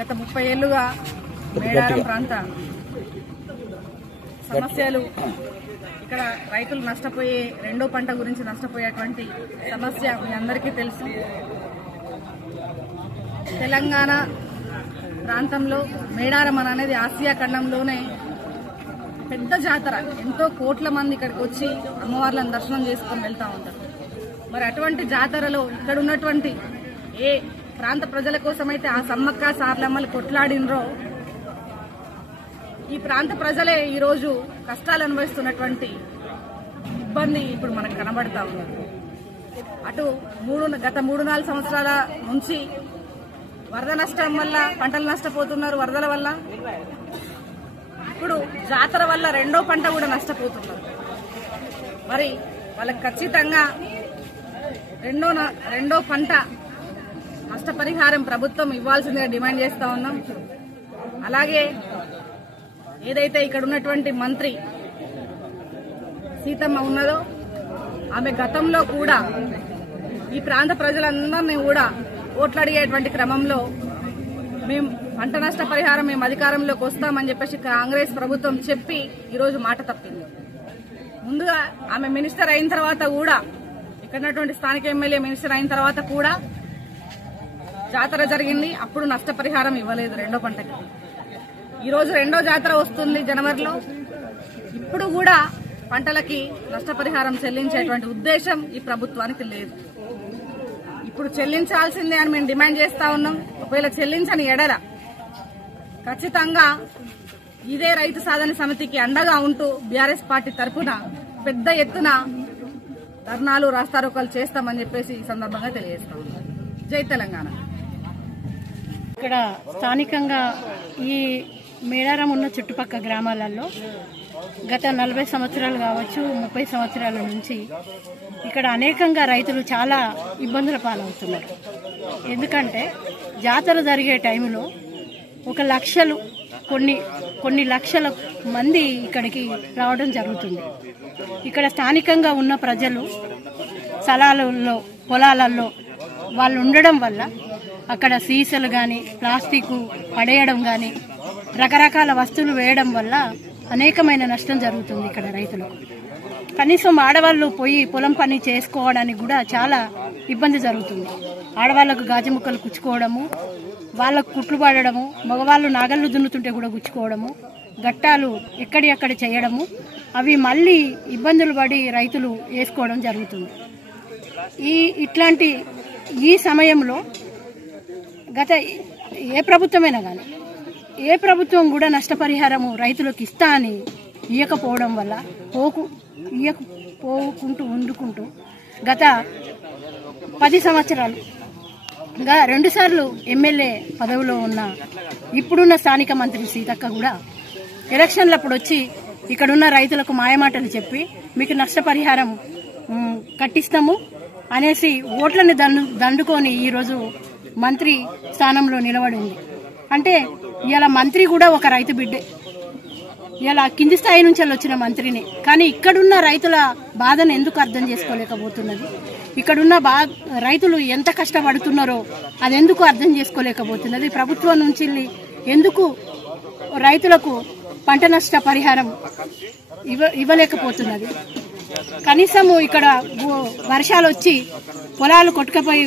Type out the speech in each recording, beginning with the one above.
గత 30 ఏళ్లుగా మేడారం ప్రాంత సమస్యలు ఇక్కడ రైతులు నష్టపోయే రెండో పంట గురించి నష్టపోయేటువంటి సమస్య మీ అందరికీ తెలుసు. తెలంగాణ ప్రాంతంలో మేడారం అనేది ఆసియా ఖండంలోనే పెద్ద జాతర. ఎంతో కోట్ల మంది ఇక్కడికి వచ్చి అమ్మవార్లను దర్శనం చేసుకొని వెళ్తూ ఉంటారు. మరి అటువంటి జాతరలో ఇక్కడ ఉన్నటువంటి ఏ ప్రాంత ప్రజల కోసమైతే ఆ సమ్మక్క సార్లమ్మలు కొట్లాడినరో ఈ ప్రాంత ప్రజలే ఈరోజు కష్టాలు అనుభవిస్తున్నటువంటి ఇబ్బంది ఇప్పుడు మనకు కనబడతా ఉన్నారు. అటు గత 3-4 సంవత్సరాల నుంచి వరద నష్టం వల్ల పంటలు నష్టపోతున్నారు. వరదల వల్ల ఇప్పుడు జాతర వల్ల రెండో పంట కూడా నష్టపోతున్నారు. మరి వాళ్ళకి ఖచ్చితంగా రెండో పంట నష్టపరిహారం ప్రభుత్వం ఇవ్వాల్సిందిగా డిమాండ్ చేస్తా ఉన్నాం. అలాగే ఏదైతే ఇక్కడ ఉన్నటువంటి మంత్రి సీతమ్మ ఉన్నదో ఆమె గతంలో కూడా ఈ ప్రాంత ప్రజలందరినీ కూడా ఓట్లడిగేటువంటి క్రమంలో మేము పంట నష్టపరిహారం మేము అధికారంలోకి వస్తామని చెప్పేసి కాంగ్రెస్ ప్రభుత్వం చెప్పి ఈరోజు మాట తప్పింది. ముందుగా ఆమె మినిస్టర్ అయిన తర్వాత కూడా ఇక్కడ ఉన్నటువంటి స్థానిక ఎమ్మెల్యే మినిస్టర్ అయిన తర్వాత కూడా జాతర జరిగింది. అప్పుడు నష్టపరిహారం ఇవ్వలేదు రెండో పంటకి. ఈరోజు రెండో జాతర వస్తుంది జనవరిలో. ఇప్పుడు కూడా పంటలకి నష్టపరిహారం చెల్లించేటువంటి ఉద్దేశం ఈ ప్రభుత్వానికి లేదు. ఇప్పుడు చెల్లించాల్సిందే అని మేము డిమాండ్ చేస్తా ఉన్నాం. ఒకవేళ చెల్లించని ఎడల ఖచ్చితంగా ఇదే రైతు సాధన సమితికి అండగా ఉంటూ బీఆర్ఎస్ పార్టీ తరఫున పెద్ద ఎత్తున ధర్నాలు రాస్తారోకాలు చేస్తామని చెప్పేసి ఈ సందర్భంగా తెలియజేస్తాం. జై తెలంగాణ. ఇక్కడ స్థానికంగా ఈ మేడారం ఉన్న చుట్టుపక్కల గ్రామాలలో గత 40 సంవత్సరాలు కావచ్చు 30 సంవత్సరాల నుంచి ఇక్కడ అనేకంగా రైతులు చాలా ఇబ్బందుల పాలవుతున్నారు. ఎందుకంటే జాతర జరిగే టైంలో కొన్ని లక్షల మంది ఇక్కడికి రావడం జరుగుతుంది. ఇక్కడ స్థానికంగా ఉన్న ప్రజలు స్థలాలలో పొలాలలో వాళ్ళు ఉండడం వల్ల అక్కడ సీసాలు కానీ ప్లాస్టిక్ పడేయడం కానీ రకరకాల వస్తువులు వేయడం వల్ల అనేకమైన నష్టం జరుగుతుంది ఇక్కడ రైతులకు. కనీసం ఆడవాళ్ళు పోయి పొలం పని చేసుకోవడానికి కూడా చాలా ఇబ్బంది జరుగుతుంది. ఆడవాళ్లకు గాజు ముక్కలు కుచ్చుకోవడము, వాళ్ళకు కుట్లు పడడము, మగవాళ్ళు నాగళ్ళు దున్నుతుంటే కూడా గుచ్చుకోవడము, గట్టాలు ఎక్కడి చేయడము, అవి మళ్ళీ ఇబ్బందులు పడి రైతులు వేసుకోవడం జరుగుతుంది. ఇట్లాంటి ఈ సమయంలో గత ఏ ప్రభుత్వమైనా కానీ ఏ ప్రభుత్వం కూడా నష్టపరిహారము రైతులకు ఇస్తా అని ఇవ్వకపోవడం వల్ల వండుకుంటూ గత 10 సంవత్సరాలుగా 2 సార్లు ఎమ్మెల్యే పదవిలో ఉన్న ఇప్పుడున్న స్థానిక మంత్రి సీతక్క కూడా ఎలక్షన్లప్పుడు వచ్చి ఇక్కడున్న రైతులకు మాయమాటలు చెప్పి మీకు నష్టపరిహారం కట్టిస్తాము అనేసి ఓట్లను దండుకొని ఈరోజు మంత్రి స్థానంలో నిలబడి ఉంది. అంటే ఇలా మంత్రి కూడా ఒక రైతు బిడ్డే, ఇలా కింది స్థాయి నుంచి వచ్చిన మంత్రిని. కానీ ఇక్కడున్న రైతుల బాధను ఎందుకు అర్థం చేసుకోలేకపోతున్నది? ఇక్కడున్న రైతులు ఎంత కష్టపడుతున్నారో అది ఎందుకు అర్థం చేసుకోలేకపోతున్నది? ప్రభుత్వం నుంచి ఎందుకు రైతులకు పంట నష్ట పరిహారం ఇవ్వలేకపోతున్నది? కనీసము ఇక్కడ వర్షాలు వచ్చి పొలాలు కొట్టుకపోయి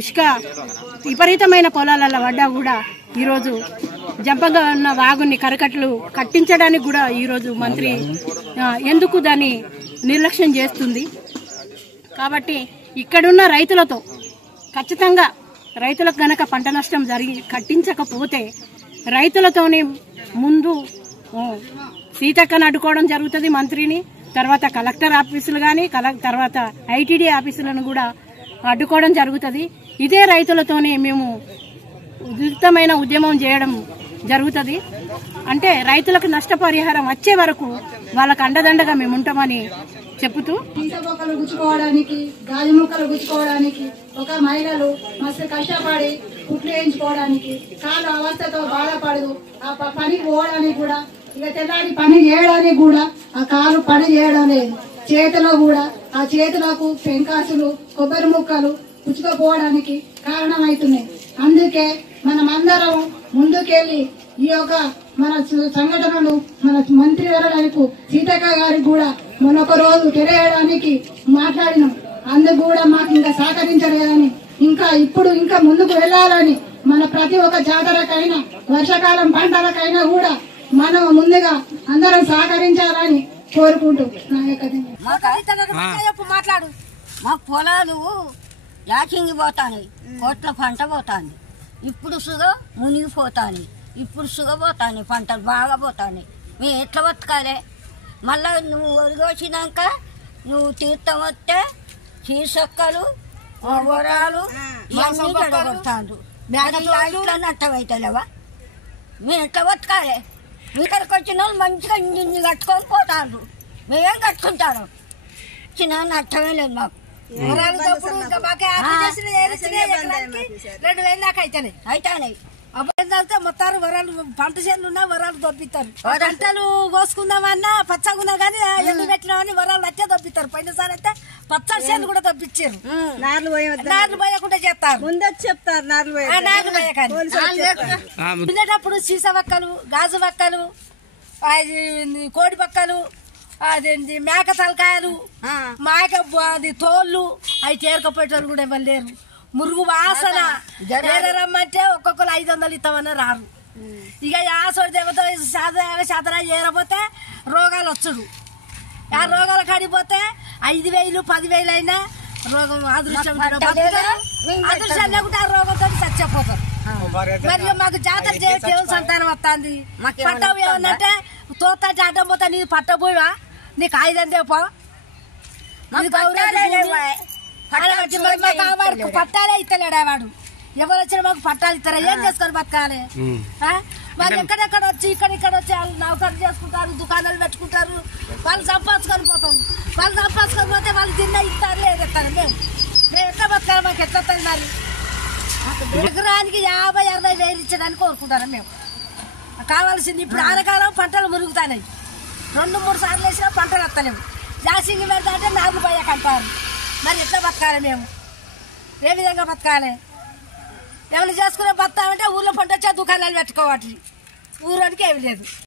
ఉష్క విపరీతమైన పొలాలలో పడ్డా కూడా ఈరోజు జంపగా ఉన్న వాగుని కరకట్లు కట్టించడానికి కూడా ఈరోజు మంత్రి ఎందుకు దాన్ని నిర్లక్ష్యం చేస్తుంది? కాబట్టి ఇక్కడున్న రైతులతో ఖచ్చితంగా రైతులకు గనక పంట నష్టం కట్టించకపోతే రైతులతోనే ముందు సీతక్కను అడ్డుకోవడం జరుగుతుంది మంత్రిని, తర్వాత కలెక్టర్ ఆఫీసులు కానీ తర్వాత ఐటీడీ ఆఫీసులను కూడా అడ్డుకోవడం జరుగుతుంది. ఇదే రైతులతోనే మేము ఉధృతమైన ఉద్యమం చేయడం జరుగుతుంది. అంటే రైతులకు నష్టపరిహారం వచ్చే వరకు వాళ్ళకు అండదండగా మేము ఉంటామని చెబుతూ, ఇంత మొక్కలు గుచ్చుకోవడానికి గాజు ముక్కలు గుచ్చుకోవడానికి ఒక మహిళలు మస్తు కష్టపడి కుట్లు వేయించుకోవడానికి కాలు అవస్థతో బాధపడదు. ఆ పనికి పోవడానికి కూడా ఇక తెల్లారి పని చేయడానికి కూడా ఆ కాలు పని చేయడం లేదు. చేతిలో కూడా ఆ చేతులకు పెంకాసులు కొబ్బరి ముక్కలు పుచ్చుకపోవడానికి కారణమవుతున్నాయి. అందుకే మనమందరం ముందుకెళ్లి ఈ యొక్క మన సంఘటనలు మన మంత్రి వర్యులకు సీతక్క గారికి కూడా మొన్నొక రోజు తెలియడానికి మాట్లాడినాం. అందుకు కూడా మాకు ఇంకా సహకరించలేదని ఇంకా ముందుకు వెళ్లాలని మన ప్రతి ఒక్క జాతరకైనా వర్షాకాలం పంటలకైనా కూడా మనం ముందుగా అందరం సహకరించాలని కోరుకుంటూ నా యొక్క మాట్లాడు. మా పొలాలు యాకింగి పోతాయి, కోట్ల పంట పోతాయి. ఇప్పుడు సుగ మునిగిపోతాయి, ఇప్పుడు సుగ పోతాయి, పంటలు బాగా పోతాయి. మేము ఎట్లా బతకాలి? మళ్ళా నువ్వు ఒరిగొచ్చినాక నువ్వు తీర్థం వస్తే చీసక్కలు వరాలు ఇవన్నీ గడగొడతాడు. ఇట్లా నట్టమవుతలేవా? మేము ఎట్లా బతకాలి? ఇక్కడికి వచ్చిన వాళ్ళు మంచిగా ఇంజిన్ కట్టుకొని పోతారు. మేమేం కట్టుకుంటారు? చిన్న నష్టమే లేదు మాకు. 2000 దాకా అయితేనే అబ్బాయి మొత్తారు వరాలు పంట చేనులు ఉన్నా వరాలు దొబ్బిస్తారు. పంటలు కోసుకుందామన్నా పచ్చగున్నా కానీ ఎండు పెట్టినామని వరాలు అట్టే దొబ్బిస్తారు. పోయినసారి అయితే పచ్చడి చేనులు కూడా దొబ్బిచ్చారు. నార్లు పోయకుండా చేస్తారు. ముందొచ్చి చెప్తారు నార్లు తినేటప్పుడు సీస వక్కలు, గాజు వక్కలు, కోడి పక్కలు, అదేంటి మేక తలకాయలు, మేక అది తోళ్ళు అవి చేరుకపోయేటోళ్ళు కూడా ఎవరు లేరు. మురుగు వాసన రమ్మంటే ఒక్కొక్కరు 500 ఇస్తామని రారు. ఇక యాసోడి దేవత శాతన చేరపోతే రోగాలు వచ్చుడు. ఆ రోగాలు కడిపోతే 5,000 10,000 అయినా రోగం అదృష్టం అదృష్టం లేకుంటే ఆ రోగంతో చచ్చిపోతారు. మరి మాకు జాతర చేసే సంతానం వస్తుంది. పట్టవు ఏమన్నంటే తోతంటే అడ్డం పోతా నీ పట్టపోయా నీకు ఆయుధం దేపో వాడికి పట్టాలే ఇస్తలేడా వాడు. ఎవరు వచ్చినా మాకు పట్టాలు ఇస్తారా? ఏం చేసుకొని బతకాలి? మరి ఎక్కడెక్కడ వచ్చి ఇక్కడ వచ్చి వాళ్ళు నౌకర్లు చేసుకుంటారు, దుకాణాలు పెట్టుకుంటారు. వాళ్ళు సంపాదించుకొని పోతారు. వాళ్ళు సంపాదించుకొని పోతే వాళ్ళు తిన్నా ఇస్తారు, ఏదెత్తారు. మేము ఎట్లా బతకాలి? మాకు ఎట్లా వస్తుంది? మరి ఎకరానికి 50-60 వేలు ఇచ్చడానికి కోరుకుంటారు. మేము కావాల్సింది ఇప్పుడు ఆనకాలం పంటలు మురుగుతాయి. 2-3 సార్లు వేసినా పంటలు వస్తలేవు. జాసింగి పెడతా అంటే 4 బయ్యకు అంటారు. మరి ఎట్లా బతకాలి? మేము ఏ విధంగా బతకాలి? ఏమైనా చేసుకునే బతామంటే ఊర్లో పంట వచ్చే దుకాణాలు పెట్టుకోవాలి. ఊరోడికి ఏమి లేదు.